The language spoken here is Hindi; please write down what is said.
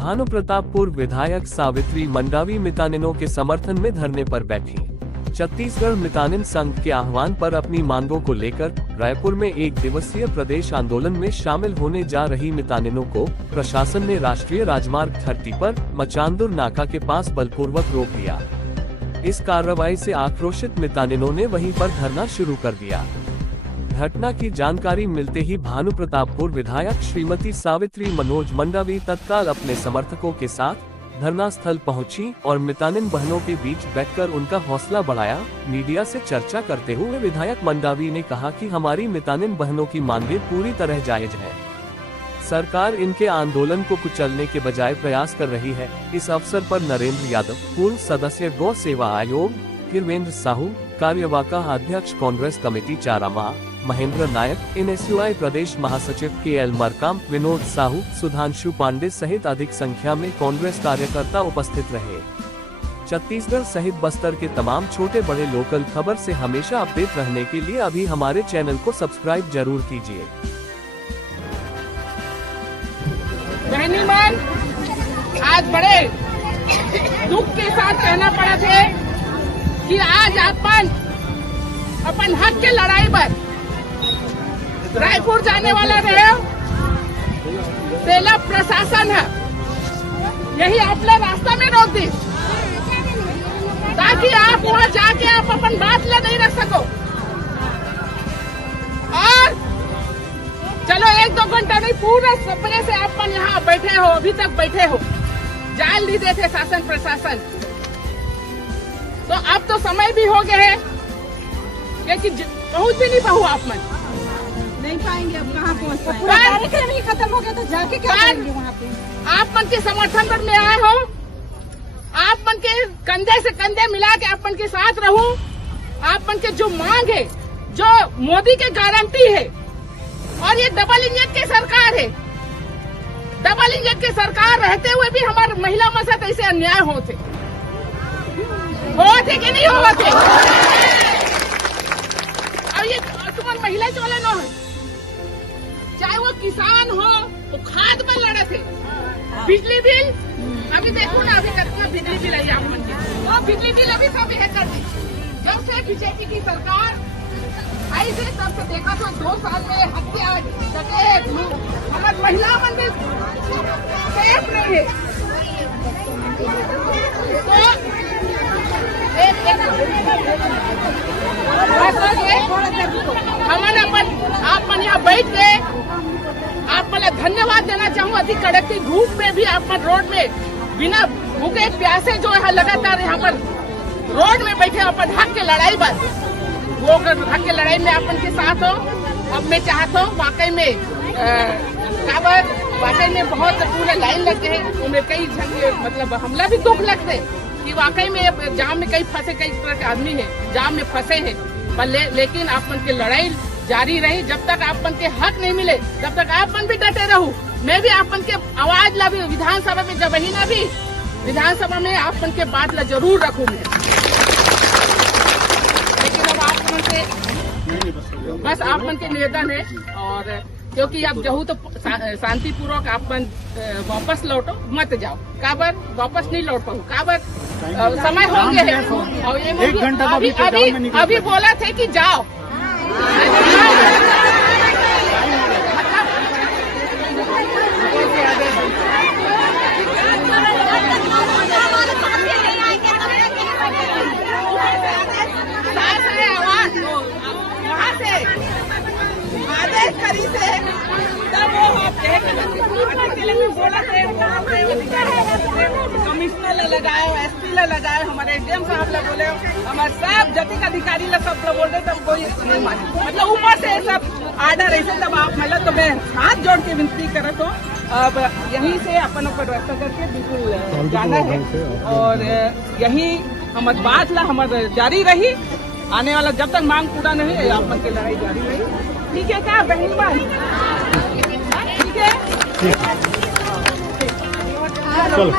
भानुप्रतापपुर विधायक सावित्री मंडावी मितानिनों के समर्थन में धरने पर बैठी। छत्तीसगढ़ मितानिन संघ के आह्वान पर अपनी मांगों को लेकर रायपुर में एक दिवसीय प्रदेश आंदोलन में शामिल होने जा रही मितानिनों को प्रशासन ने राष्ट्रीय राजमार्ग 30 पर मचांदुर नाका के पास बलपूर्वक रोक लिया। इस कार्रवाई से आक्रोशित मितानिनों ने वहीं पर धरना शुरू कर दिया। घटना की जानकारी मिलते ही भानुप्रतापपुर विधायक श्रीमती सावित्री मनोज मंडावी तत्काल अपने समर्थकों के साथ धरना स्थल पहुंची और मितानिन बहनों के बीच बैठकर उनका हौसला बढ़ाया। मीडिया से चर्चा करते हुए विधायक मंडावी ने कहा कि हमारी मितानिन बहनों की मांगें पूरी तरह जायज है। सरकार इनके आंदोलन को कुचलने के बजाय प्रयास कर रही है। इस अवसर पर नरेंद्र यादव, पूर्व सदस्य गौ सेवा आयोग, हिरवेंद्र साहू, कार्यवाहक अध्यक्ष कांग्रेस कमेटी चारामा, महेंद्र नायक, NSUI प्रदेश महासचिव KL मरकाम, विनोद साहू, सुधांशु पांडे सहित अधिक संख्या में कांग्रेस कार्यकर्ता उपस्थित रहे। छत्तीसगढ़ सहित बस्तर के तमाम छोटे बड़े लोकल खबर से हमेशा अपडेट रहने के लिए अभी हमारे चैनल को सब्सक्राइब जरूर कीजिए। बहनीमान, आज बड़े दुख के साथ कहना पड़ा थे कि आज अपन हक के लड़ाई पर रायपुर जाने वाला रहे। सेला प्रशासन है यही अपने रास्ता में रोक दी ताकि आप वहाँ जाके आप अपन बात ले नहीं रख सको। और चलो 1-2 घंटा नहीं, पूरा सपने से आप यहाँ बैठे हो, अभी तक बैठे हो, जान ली देते शासन प्रशासन। तो अब तो समय भी हो गया है कि पहुँच भी नहीं पाऊँ आप मन नहीं पाएंगे। अब कहाँ पहुँच पाएंगे? कार्यक्रम ही खत्म हो गया तो जाके क्या करेंगे वहाँ पे? आप मन के समर्थन पर में आए हो, आप मन के कंधे से कंधे मिला के आप मन के साथ रहूं। आप मन के जो मांग है, जो मोदी के गारंटी है, और ये डबल इंजन की सरकार है। डबल इंजन की सरकार रहते हुए भी हमारे महिला के साथ ऐसे अन्याय होते कि नहीं होते? अब ये तुम्हारे महिला चोला न हो, चाहे वो किसान हो, वो खाद पर लड़े थे। बिजली बिल अभी देखो ना, अभी कितना बिजली बिल है आप मन के, वो बिजली बिल अभी सब है कर दी। जब से बीजेपी की सरकार आई थी तब से देखा तो 2 साल में हत्या, डकैत, हमारे महिला मन में सेफ नहीं है। तो हमने आप मन यहाँ बैठ गए, आप मतलब धन्यवाद देना चाहूँ। अति कड़कती धूप में भी आप मन रोड में बिना भूखे प्यासे जो है लगातार यहाँ पर रोड में बैठे अपन हक के लड़ाई पर, वो हक के लड़ाई में अपन के साथ हो। अब मैं चाहता हूँ वाकई में वाकई में बहुत पूरे लाइन लग गए। उन्हें कई मतलब हमला भी दुख लगते कि वाकई में जाम में कई फंसे, कई तरह के आदमी है जाम में फंसे हैं। पर लेकिन आपन की लड़ाई जारी रही। जब तक आपन के हक नहीं मिले तब तक आपन भी डटे रहूं। मैं भी आपन के आवाज ला भी विधानसभा में जब ही ना भी विधानसभा में आपन के बात ला जरूर रखूं मैं। लेकिन अब आपन से बस आपन के निवेदन है, और क्योंकि अब जहू तो शांतिपूर्वक आपन वापस लौटो, मत जाओ। काबर वापस नहीं लौट पाऊँ, काबर समय हो गया है। और ये 1 घंटा अभी बोला थे कि जाओ। वहाँ से आदेश करी थे तब वो बोला थे कमिश्नर लगाए, SP लगाए, हमारे DM साहब ला बोले, हमारे सब जतिक अधिकारी ला सब ला बोलते, तब कोई नहीं माने। मतलब ऊपर से सब आर्डर ऐसे तब आप मतलब तो मैं हाथ जोड़ के विनती करत हूँ। अब यहीं से अपन व्यवस्था करके बिल्कुल जाना है, और यही हमारी बात ला हमारे जारी रही। आने वाला जब तक मांग पूरा नहीं है अपन की लड़ाई जारी रही। ठीक है क्या बहनी बात? ठीक है, चलो।